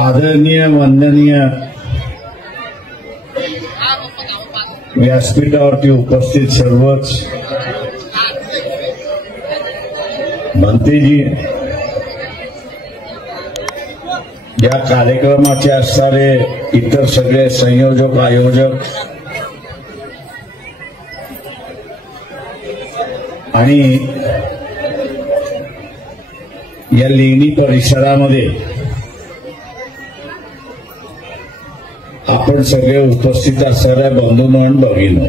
आदरणीय वंदनीय व्यासपीठावरती उपस्थित सर्वच मंत्रीजी, या कार्यक्रमाचे असणारे इतर सगळे संयोजक आयोजक आणि या लेणी परिसरामध्ये आपण सगळे उपस्थित असणाऱ्या बंधूंनो आणि भगिनींनो,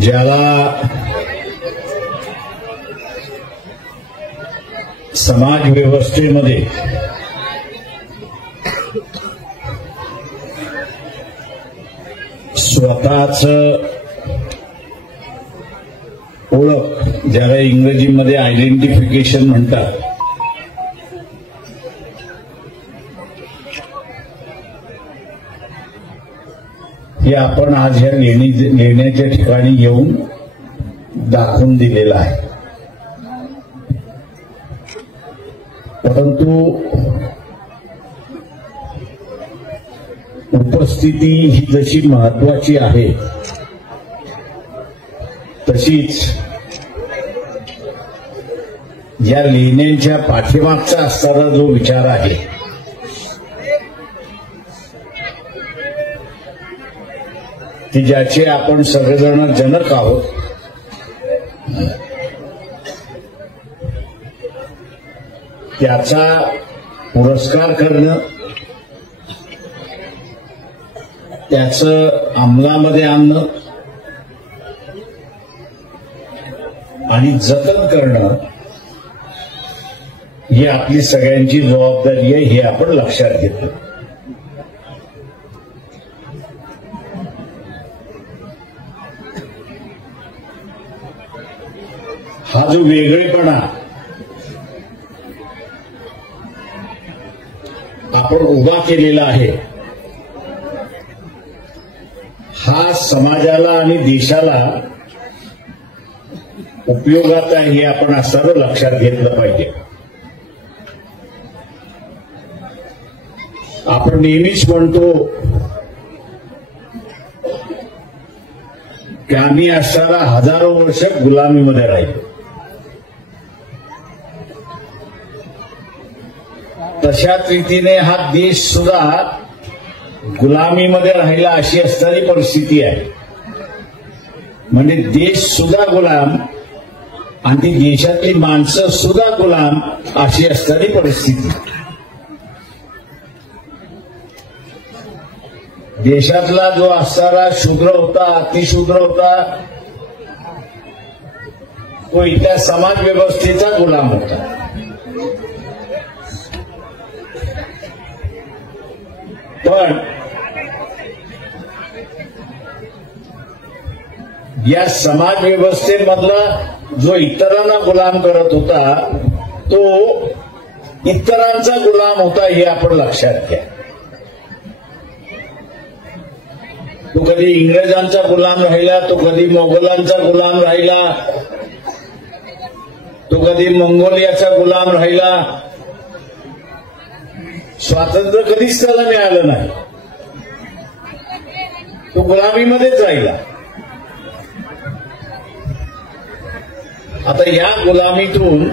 ज्याला समाज व्यवस्थेमध्ये स्वतःच ओळख, ज्याला इंग्रजीमध्ये आयडेंटिफिकेशन म्हणतात, हे आपण आज ह्या लेण्याच्या ठिकाणी येऊन दाखवून दिलेलं आहे. परंतु उपस्थिती ही जशी महत्वाची आहे, तशीच या लेण्यांच्या पाठीमागचा असणारा जो विचार आहे, की ज्याचे आपण सगळेजण जनक आहोत, त्याचा पुरस्कार करणं, त्याचं अंमलामध्ये आणणं आणि जतन करणं ही आपली सगळ्यांची जबाबदारी आहे, हे आपण लक्षात घेतो. हा जो वेगळेपणा आपण उभा केलेला आहे, हा समाजाला आणि देशाला उपयोगात आहे, हे आपण असं लक्षात घेतलं पाहिजे. आपण नेहमीच म्हणतो की आम्ही असणारा हजारो वर्ष गुलामीमध्ये राहिलो. तशाच रीतीने हा देश सुद्धा गुलामीमध्ये राहिला, अशी असणारी परिस्थिती आहे. म्हणजे देश सुद्धा गुलाम आणि ती देशातली माणसं सुद्धा गुलाम, अशी असणारी परिस्थिती. देशातला जो असणारा शूद्र होता, अतिशूद्र होता, तो इथल्या समाज व्यवस्थेचा गुलाम होता. पण या समाज व्यवस्थेमधला जो इतरांना गुलाम करत होता, तो इतरांचा गुलाम होता, हे आपण लक्षात घ्या. तो कधी इंग्रजांचा गुलाम राहिला, तो कधी मोगलांचा गुलाम राहिला, तो कधी मंगोलियाचा गुलाम राहिला. स्वातंत्र्य कधीच त्याला मिळालं नाही, तो गुलामीमध्येच राहिला. आता या गुलामीतून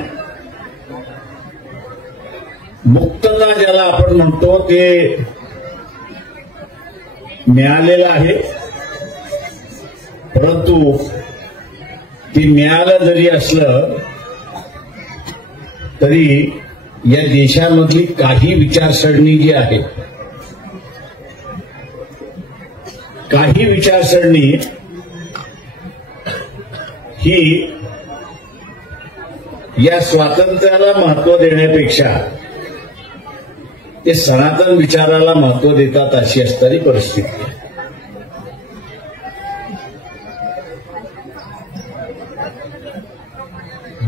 मुक्तता ज्याला आपण म्हणतो, ते मिळालेलं आहे. परंतु ते मिळालं जरी असलं तरी या देशामधली काही विचारसरणी जी आहे, काही विचारसरणी ही या स्वातंत्र्याला महत्व देण्यापेक्षा ते सनातन विचाराला महत्व देतात, अशी असणारी परिस्थिती.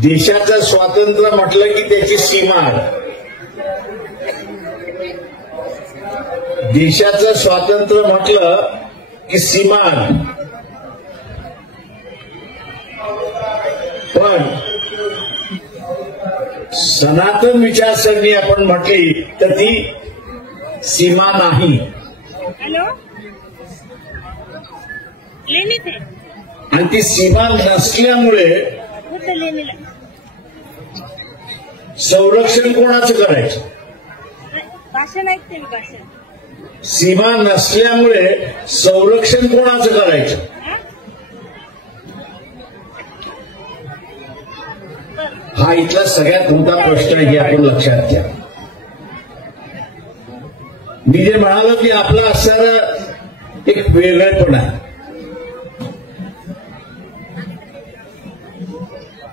देशाचं स्वातंत्र्य म्हटलं की त्याची सीमा आहे. देशाचं स्वातंत्र्य म्हटलं की सीमा आहे. पण सनातन विचारसरणी आपण म्हटली तर ती सीमा नाही. हेलो लेनी थे आणि ती सीमा नसल्यामुळे खुद लेने लगे. संरक्षण कोणाचं करायचं? भाषण ऐकते मी भाषण. सीमा नसल्यामुळे संरक्षण कोणाचं करायचं? हा? हा इथला सगळ्यात मोठा प्रश्न आहे, हे आपण लक्षात घ्या. मी जे म्हणालो की आपला असणारा एक वेगळेपण आहे,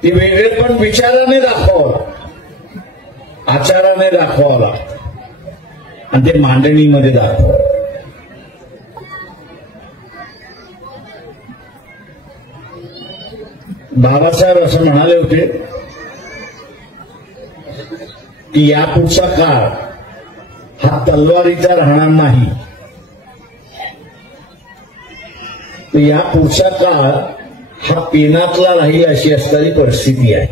ते वेगळेपण विचाराने दाखवावं, आचाराने दाखवावं लागतं आणि ते मांडणीमध्ये दाखवावं. बाबासाहेब असं म्हणाले होते की यापुढचा काळ हा तलवारीचा राहणार नाही, तर यापुढचा काळ हा पेनातला राहील अशी असणारी परिस्थिती आहे.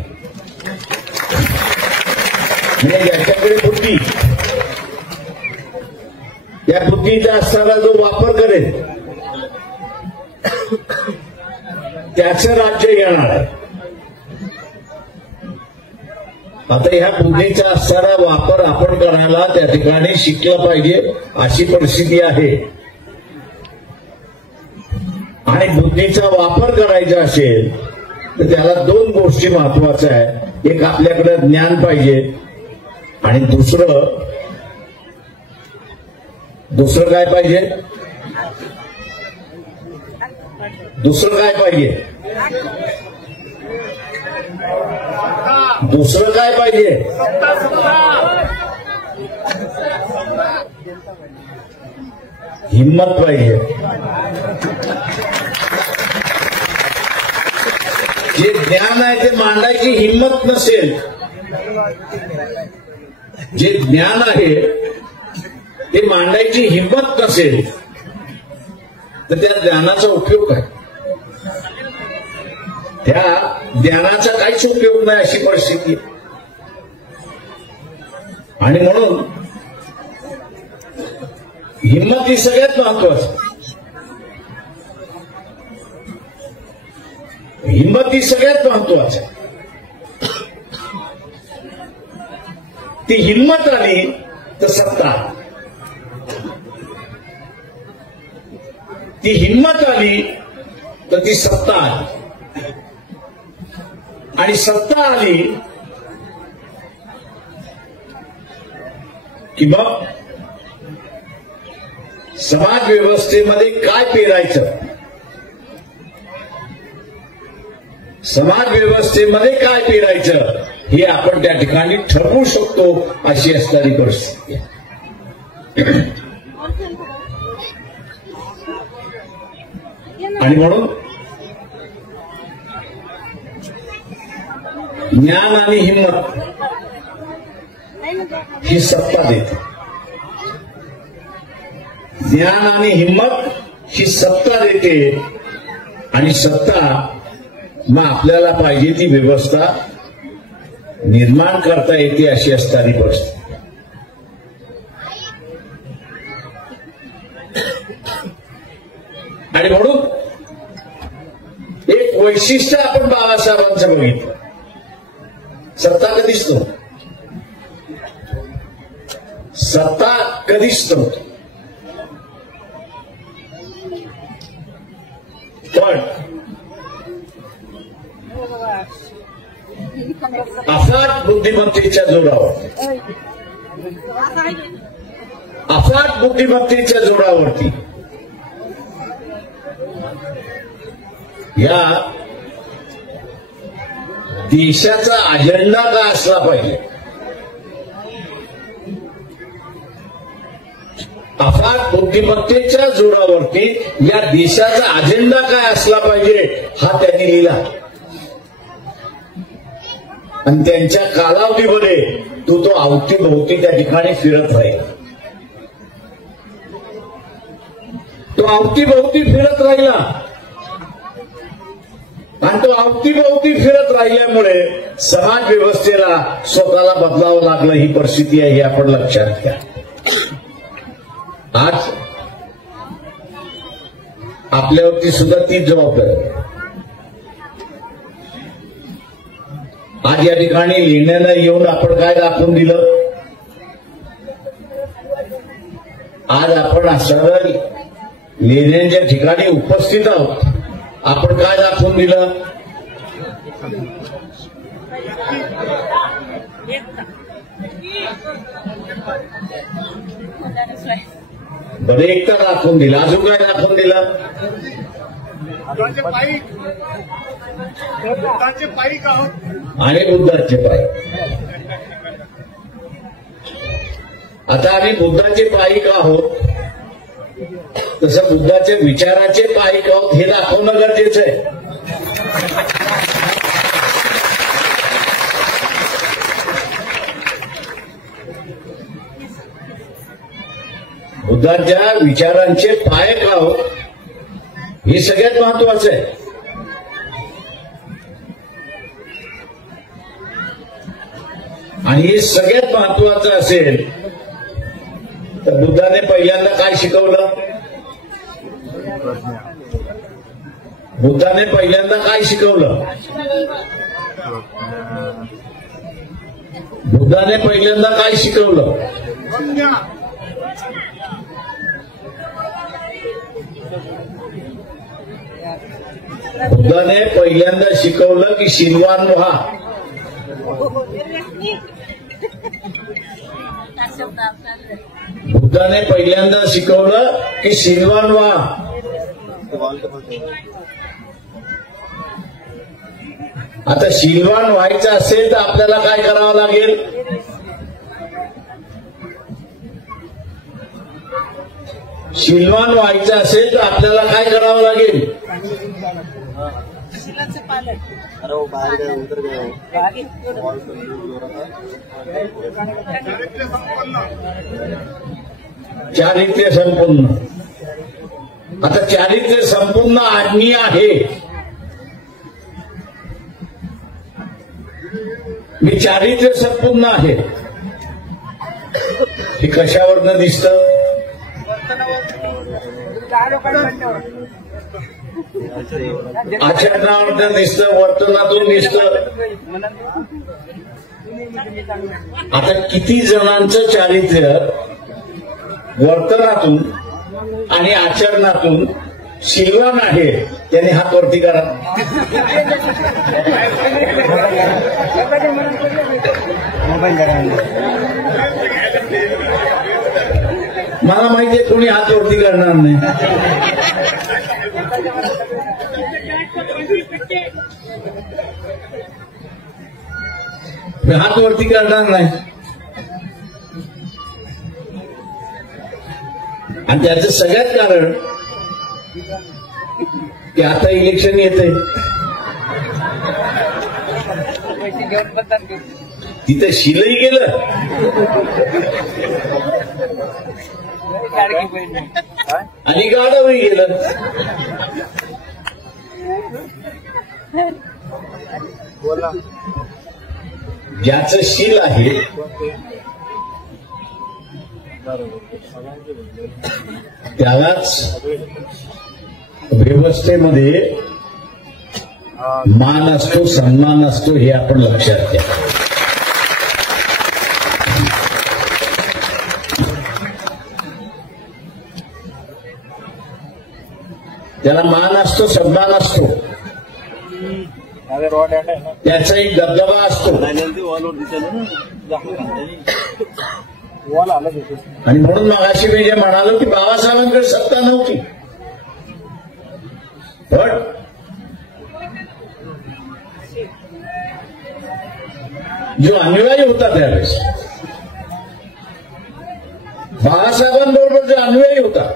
म्हणजे ज्याच्याकडे बुद्धी, या बुद्धीचा असणारा जो वापर करेल त्याचं राज्य येणार आहे. आता ह्या बुद्धीचा असणारा वापर आपण करायला त्या ठिकाणी शिकलं पाहिजे अशी परिस्थिती आहे. आणि बुद्धीचा वापर करायचा असेल तर त्याला दोन गोष्टी महत्वाच्या आहेत. एक आपल्याकडे ज्ञान पाहिजे आणि दुसरं काय पाहिजे? दुसरं काय पाहिजे? दुसरं काय पाहिजे? हिम्मत पाहिजे. जे ज्ञान आहे ते मांडायची हिम्मत नसेल, जे ज्ञान आहे ते मांडायची हिम्मत नसेल तर त्या ज्ञानाचा उपयोग काय? त्या ज्ञानाचा काहीच उपयोग नाही अशी परिस्थिती. आणि म्हणून हिम्मत ही सगळ्यात महत्वाची. हिम्मत ही सगळ्यात महत्वाची. ती हिम्मत आली तर सत्ता, ती हिम्मत आली तर ती सत्ता आली, आणि सत्ता आली की मग समाज व्यवस्थेमध्ये काय पेरायचं, समाज व्यवस्थेमध्ये काय पेरायचं हे आपण त्या ठिकाणी ठरवू शकतो अशी असणारी परिस्थिती आहे. आणि म्हणून ज्ञान आणि हिम्मत ही सत्ता देते. ज्ञान आणि हिम्मत ही सत्ता देते आणि सत्ता मग आपल्याला पाहिजे ती व्यवस्था निर्माण करता येते अशी असणारी परिस्थिती. आणि म्हणून एक वैशिष्ट्य आपण बाबासाहेबांचं बघितलं, सत्ता कधीच नव्हती, सत्ता कधीच नव्हती. पण अफाट बुद्धिमत्तेच्या जोरावरती या देशाचा अजेंडा काय असला पाहिजे, अफाट बुद्धिमत्तेच्या जोरावरती या देशाचा अजेंडा काय असला पाहिजे हा त्यांनी लिहिला. आणि त्यांच्या कालावधीमध्ये तो अवतीभोवती त्या ठिकाणी फिरत राहिला. तो अवतीभोवती फिरत राहिला आणि तो अवतीभोवती फिरत राहिल्यामुळे समाज व्यवस्थेला स्वतःला बदलावं लागलं. ही परिस्थिती आहे, हे आपण लक्षात घ्या. आज आपल्यावरती सुद्धा तीच जबाबदारी आहे. आज या ठिकाणी लिहिण्यानं येऊन आपण काय दाखवून दिलं? आज आपण सरळ लेण्यांच्या ठिकाणी उपस्थित आहोत. आपण काय दाखवून दिलं? बरं, एकता दाखवून दिला. अजून काय दाखवून दिला? आणि बुद्धाचे पायी. आता आम्ही बुद्धाचे पायिक आहोत, तसं बुद्धाच्या विचाराचे पायिक आहोत हे दाखवणं गरजेचं आहे. बुद्धाच्या विचारांचे पायक आहोत हे सगळ्यात महत्वाचं आहे. आणि हे सगळ्यात महत्वाचं असेल तर बुद्धाने पहिल्यांदा काय शिकवलं? बुद्धाने पहिल्यांदा काय शिकवलं? बुद्धाने पहिल्यांदा काय शिकवलं? बुद्धाने पहिल्यांदा शिकवलं की शीलवान व्हा. बुद्धाने पहिल्यांदा शिकवलं की शीलवान व्हा. आता शीलवान व्हायचं असेल तर आपल्याला काय करावं लागेल? शीलवान व्हायचं असेल तर आपल्याला काय करावं लागेल? चारित्र्य संपूर्ण. आता चारित्र्य संपूर्ण आज्ञा आहे. मी चारित्र्य संपूर्ण आहे हे कशावरनं दिसतं? आचरणावरनं दिसतं, वर्तनातून दिसतं. आता किती जणांचं चारित्र्य वर्तनातून आणि आचरणातून शीलवान आहे त्याने हात वरती करा. मला माहितीये कोणी हात वरती करणार नाही. हात वरती करणार नाही. आणि त्याचं सगळ्यात कारण की आता इलेक्शन येतंय. तिथं शिलही गेलं आणि गाडवही गेलं. ज्याचं शील आहे त्यालाच व्यवस्थेमध्ये मान असतो, सन्मान असतो, हे आपण लक्षात घ्या. त्याला मान असतो, सन्मान असतो, त्याचा एक दबदबा असतो. आणि म्हणून मगाशी मी जे म्हणालो की बाबासाहेबांकडे सत्ता नव्हती, पण जो अनुयायी होता त्यावेळेस, बाबासाहेबांबरोबर जो अनुयायी होता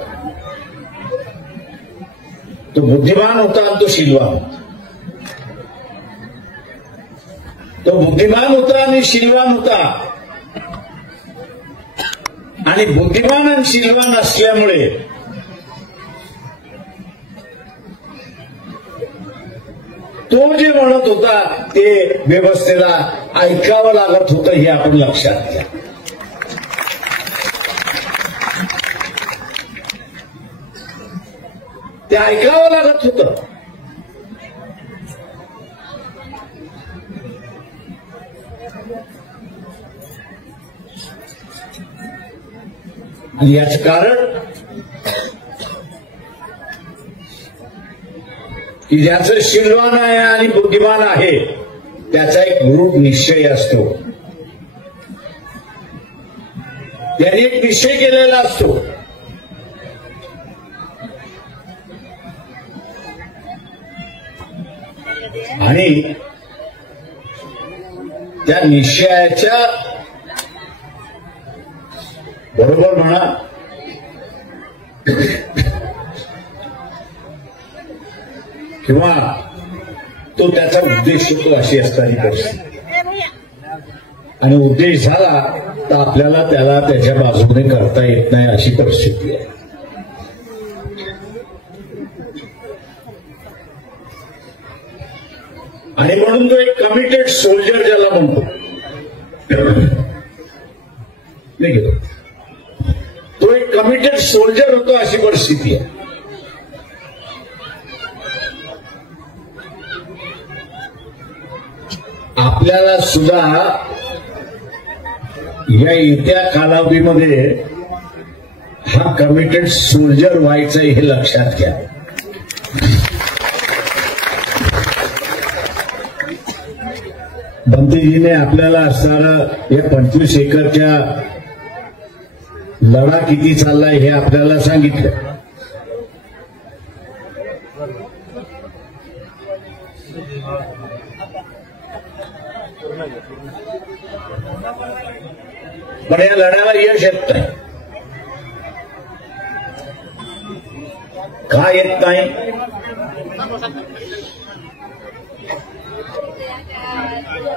तो बुद्धिमान होता आणि तो शीलवान होता. तो बुद्धिमान होता आणि शीलवान होता. आणि बुद्धिमान आणि शीलवान असल्यामुळे तो जे म्हणत होता ते व्यवस्थेला ऐकावं लागत होतं हे आपण लक्षात घ्या. ते ऐकावं लागत होतं. आणि याचं कारण की ज्याचं शीलवान आहे आणि बुद्धिमान आहे त्याचा एक दृढ निश्चय असतो. त्याने एक निश्चय केलेला असतो. आणि त्या निश्चयाच्या बरोबर म्हणा किंवा तो त्याचा उद्देश होतो अशी असणारी परिस्थिती. आणि उद्देश झाला तर आपल्याला त्याला त्याच्या बाजूने करता येत नाही अशी परिस्थिती आहे. आणि म्हणून तो एक कमिटेड सोल्जर ज्याला म्हणतो नाही, तो एक कमिटेड सोल्जर होतो अशी परिस्थिती आहे. आपल्याला सुद्धा या येत्या कालावधीमध्ये हा कमिटेड सोल्जर व्हायचं हे लक्षात घ्या. बंतेजीने आपल्याला असणारा या 25 एकरच्या लढा किती चाललाय हे आपल्याला सांगितलं. पण या लढ्याला यश येत नाही. का येत नाही?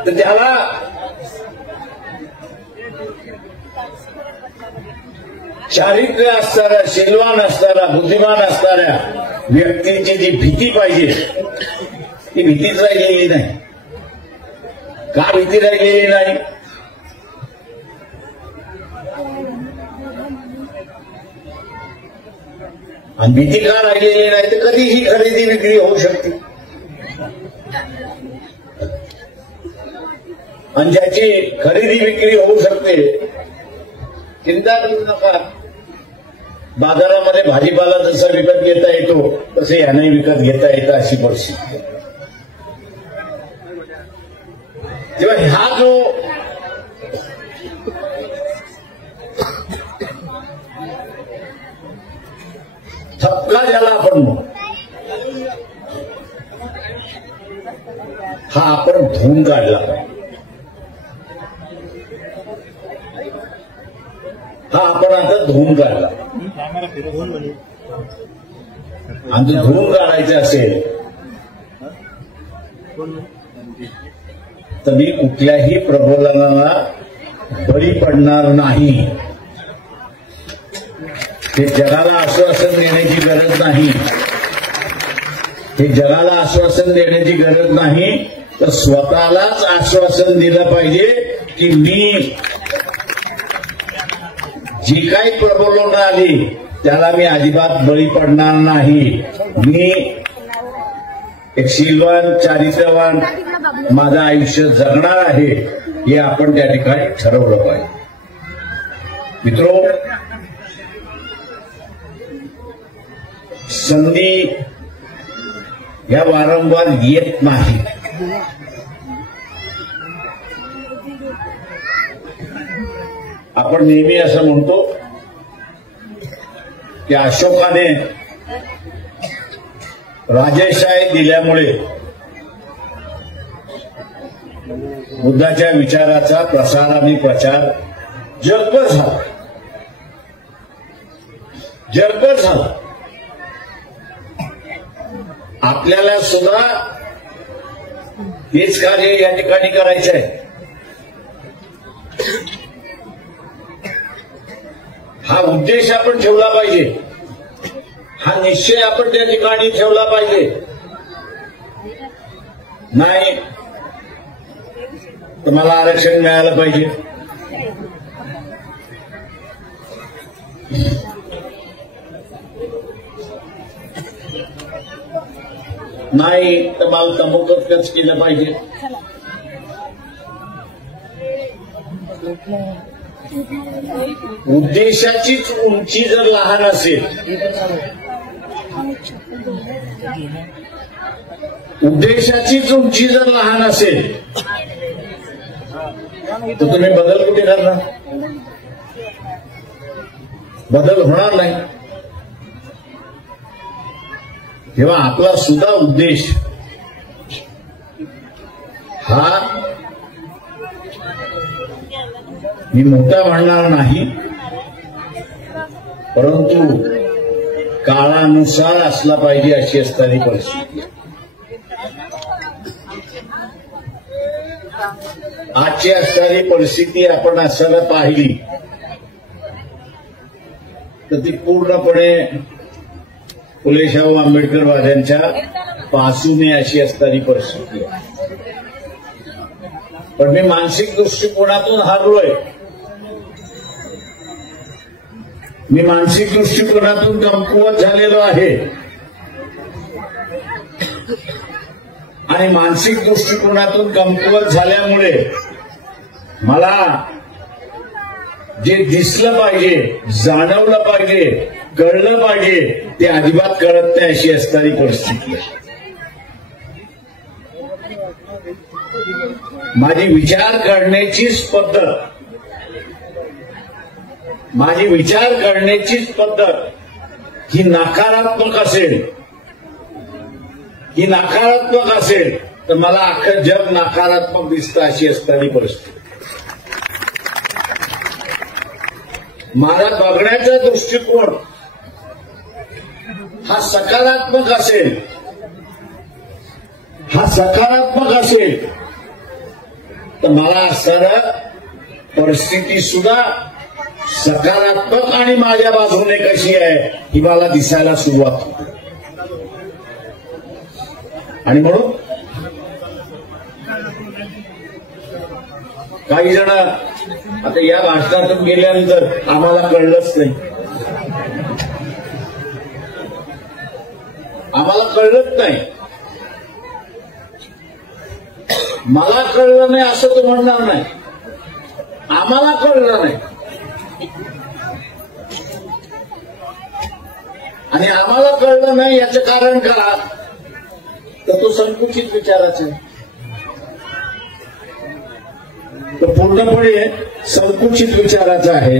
तर त्याला चारित्र्य असणाऱ्या, शीलवान असणाऱ्या, बुद्धिमान असणाऱ्या व्यक्तींची जी भीती पाहिजे ती भीतीच राहिलेली नाही. का भीती राहिलेली नाही? आणि भीती का राहिलेली नाही तर कधीही खरेदी विक्री होऊ शकते. आणि ज्याची खरेदी विक्री होऊ शकते चिंता करू नका. बाजारामध्ये भाजीपाला जसा विकत घेता येतो तसे याने विकत घेता येतं अशी परिस्थिती. तेव्हा हा जो थपका ज्याला आपण म्हणू हा आपण धुवून काढला पाहिजे. हा आपण आता धुवून काढला आणि ते धुवून काढायचं असेल तर मी कुठल्याही प्रबोधनाला बळी पडणार नाही. हे जगाला आश्वासन देण्याची गरज नाही. हे जगाला आश्वासन देण्याची गरज नाही तर स्वतःलाच आश्वासन दिलं पाहिजे की मी जी काही प्रबोधनं आली त्याला मी अजिबात बळी पडणार नाही. मी एक शीलवान, चारित्र्यवान माझं आयुष्य जगणार आहे हे आपण त्या ठिकाणी ठरवलं पाहिजे. मित्रो, संधी या वारंवार येत नाही. आपण नेहमी असं म्हणतो की अशोकाने राजेशाही दिल्यामुळे बुद्धाच्या विचाराचा प्रसार आणि प्रचार जगभर झाला. जगभर झाला. आपल्याला सुद्धा हेच कार्य या ठिकाणी करायचं आहे. हा उद्देश आपण ठेवला पाहिजे. हा निश्चय आपण त्या ठिकाणी ठेवला पाहिजे. नाही तर मला आरक्षण मिळालं पाहिजे. नाही तर मला तंबाखूच केलं पाहिजे. उद्देशाचीच उंची जर लहान असेल, उद्देशाचीच उंची जर लहान असेल तर तुम्ही बदल कुठे करणार? बदल होणार नाही. तेव्हा आपला सुद्धा उद्देश हा मी मोठा म्हणणार नाही, परंतु काळानुसार असला पाहिजे अशी असणारी परिस्थिती. आजची असणारी परिस्थिती आपण असायला पाहिली तर ती पूर्णपणे फुले शाहू आंबेडकरवाद्यांच्या पासून अशी असणारी परिस्थिती आहे. पण मी मानसिक दृष्टिकोनातून हारलोय. मी मानसिक दृष्टिकोनातून कमकुवत झालेलो आहे आणि मानसिक दृष्टिकोनातून कमकुवत झाल्यामुळे मला जे दिसलं पाहिजे, जाणवलं पाहिजे, कळलं पाहिजे ते अजिबात कळत नाही अशी असणारी परिस्थिती आहे. माझी विचार करण्याचीच पद्धत, माझी विचार करण्याचीच पद्धत ही नकारात्मक असेल, ही नकारात्मक असेल तर मला अख्खं जग नकारात्मक दिसतं अशी असणारी परिस्थिती. माझा बघण्याचा दृष्टिकोन हा सकारात्मक असेल, हा सकारात्मक असेल तर मला असणारं परिस्थिती सुद्धा सकारात्मक आणि माझ्या बाजूने कशी आहे ही मला दिसायला सुरुवात होते. आणि म्हणून काही जण आता या भाषणातून गेल्यानंतर आम्हाला कळलंच नाही, आम्हाला कळलंच नाही, मला कळलं नाही असं तो म्हणणार नाही, आम्हाला कळलं नाही. आणि आम्हाला कळलं नाही याचं कारण का तर तो संकुचित विचाराचा आहे. तो पूर्णपणे संकुचित विचाराचा आहे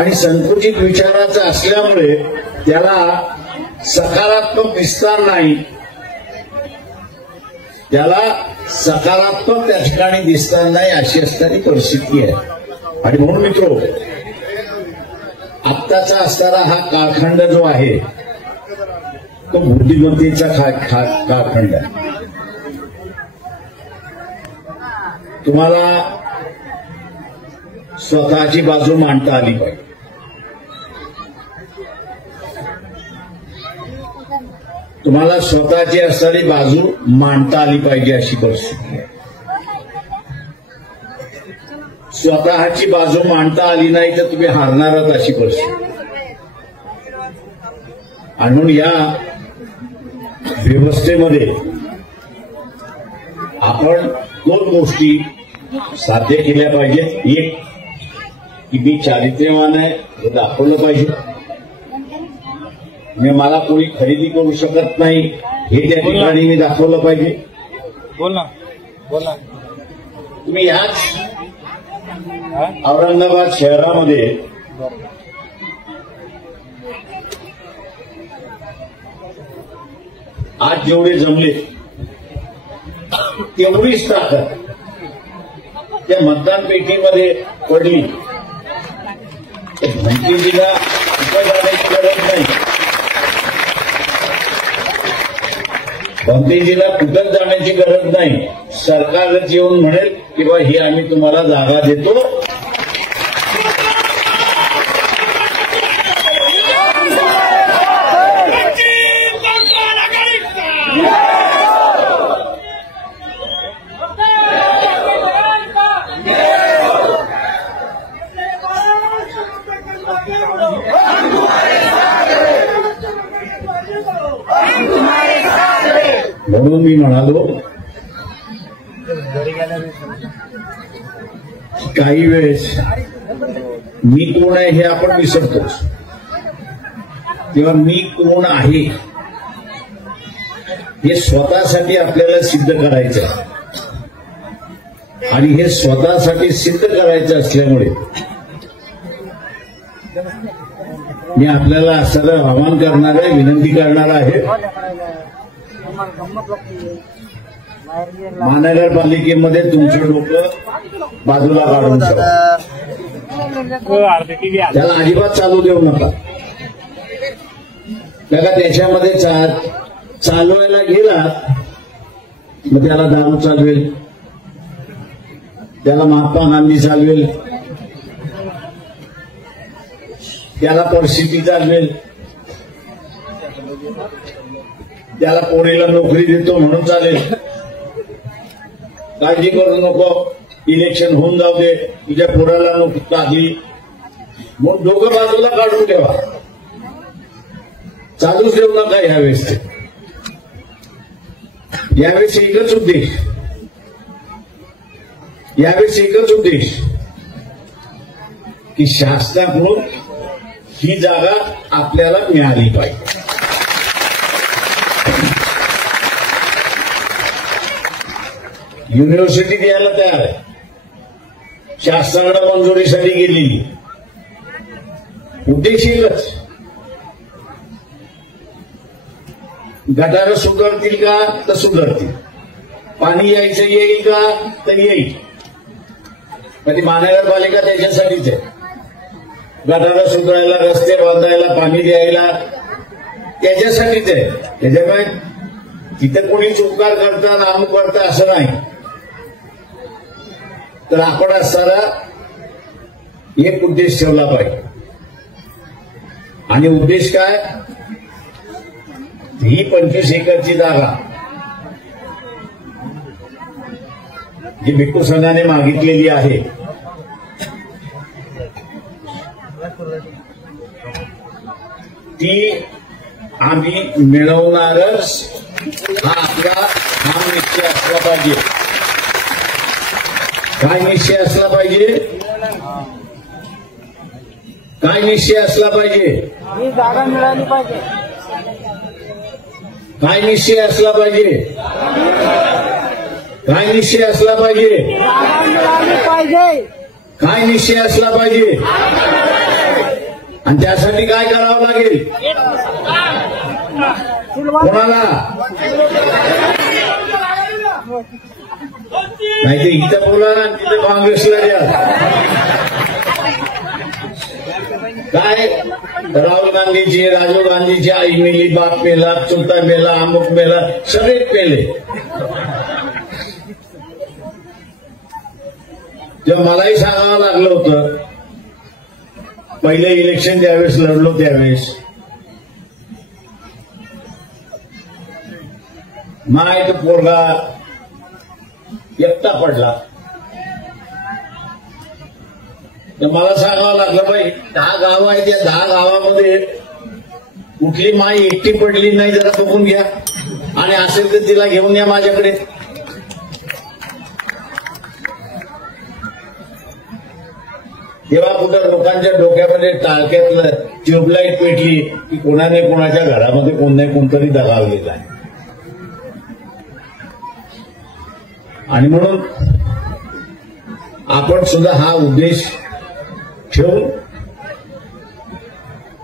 आणि संकुचित विचाराचा असल्यामुळे त्याला सकारात्मक दिसणार नाही, त्याला सकारात्मक त्या ठिकाणी दिसणार नाही अशी असणारी परिस्थिती आहे. आणि म्हणून मित्रो, आत्ताचा असणारा हा कालखंड जो आहे तो बुद्धिमत्तेचा कालखंड आहे. तुम्हाला स्वतःची बाजू मांडता आली पाहिजे. तुम्हाला स्वतःची असणारी बाजू मांडता आली पाहिजे अशी परिस्थिती आहे. स्वतःची बाजू मांडता आली नाही तर तुम्ही हारणारच अशी परिस्थिती. आणि म्हणून या व्यवस्थेमध्ये आपण दोन गोष्टी साध्य केल्या पाहिजेत. एक की मी चारित्र्यवान आहे हे दाखवलं पाहिजे, मी मला कोणी खरेदी करू शकत नाही हे त्या ठिकाणी मी दाखवलं पाहिजे. बोल ना बोल ना. तुम्ही याच औरंगाबाद शहरामध्ये आज जेवढे जमले तेवढीच ताकद त्या मतदान पेटीमध्ये पडली. भंतीजीला कुठं जाण्याची गरज नाही, भंतीजीला कुठंच जाण्याची गरज नाही. सरकारच येऊन म्हणेल की बा ही आम्ही तुम्हाला जागा देतो, म्हणून मी म्हणालो काही वेळेस मी कोण आहे हे आपण विसरतोच, तेव्हा मी कोण आहे हे स्वतःसाठी आपल्याला सिद्ध करायचं आहे. आणि हे स्वतःसाठी सिद्ध करायचं असल्यामुळे मी आपल्याला सगळं आवाहन करणार आहे, विनंती करणार आहे. महानगरपालिकेमध्ये तुमची लोक बाजूला काढून ठेवा, त्याला अजिबात चालू देऊ नका. त्याच्यामध्ये चालवायला गेला मग त्याला दारू चालवेल, त्याला महात्मा गांधी चालवेल, त्याला परिस्थिती चालवेल, त्याला पोरीला नोकरी देतो म्हणून चालेल. काळजी करू नको, इलेक्शन होऊन जाऊ दे, तुझ्या पोराला नोकरी लागली मग डोकं बाजूला काढून ठेवा, चालूच देऊ नका. यावेळेस एकच उद्देश की शासनाकडून ही जागा आपल्याला मिळाली पाहिजे. युनिव्हर्सिटी द्यायला तयार आहे, शासनाकडे मंजुरीसाठी गेलेली. उद्देश एकच, गटारं सुधारतील का तर सुधारतील, पाणी यायचं येईल का तर येईल. पण ती महानगरपालिका त्याच्यासाठीच आहे, गटारं सुधारायला, रस्ते बांधायला, पाणी द्यायला त्याच्यासाठीच आहे. त्याच्यामुळे तिथे कोणी चुकार करतात, अमुक करतात असं नाही. तर आपण असताना एक उद्देश ठेवला पाहिजे. आणि उद्देश काय, ही 25 एकरची जागा जी भिक्खू संघाने मागितलेली आहे ती आम्ही मिळवणारच, हा आपला ठाम निश्चय असला पाहिजे. काय निश्चय असला पाहिजे, काय निश्चय असला पाहिजे, ही जागा मिळाली पाहिजे. काय निश्चय असला पाहिजे, काय निश्चय असला पाहिजे, जागा मिळाली पाहिजे. काय निश्चय असला पाहिजे. आणि त्यासाठी काय करावं लागेल, कोणाला नाही ते इथं बोला ना, तिथं काँग्रेसला द्या. काय राहुल गांधीची, राजीव गांधीची आई मेली, बाप मेला, चुलता मेला, अमुक मेला, सगळेच मेले. जेव्हा मलाही सांगावं लागलं होतं, पहिले इलेक्शन ज्यावेळेस लढलो त्यावेळेस माय तो पोरगा एकटा पडला, तर मला सांगावं लागलं बाई 10 गावं आहेत, त्या 10 गावामध्ये कुठली माय एकटी पडली नाही जरा बघून घ्या, आणि असेल तर तिला घेऊन या माझ्याकडे. तेव्हा कुठं लोकांच्या डोक्यामध्ये टाळक्यातलं ट्यूबलाईट पेटली की कोणाने कोणाच्या घरामध्ये कोण नाही कोणतरी दगावलेला आहे. आणि म्हणून आपण सुद्धा हा उद्देश ठेवून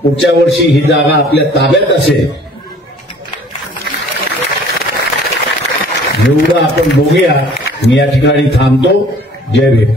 पुढच्या वर्षी ही जागा आपल्या ताब्यात असेल एवढं आपण बघूया. मी या ठिकाणी थांबतो. जय भीम.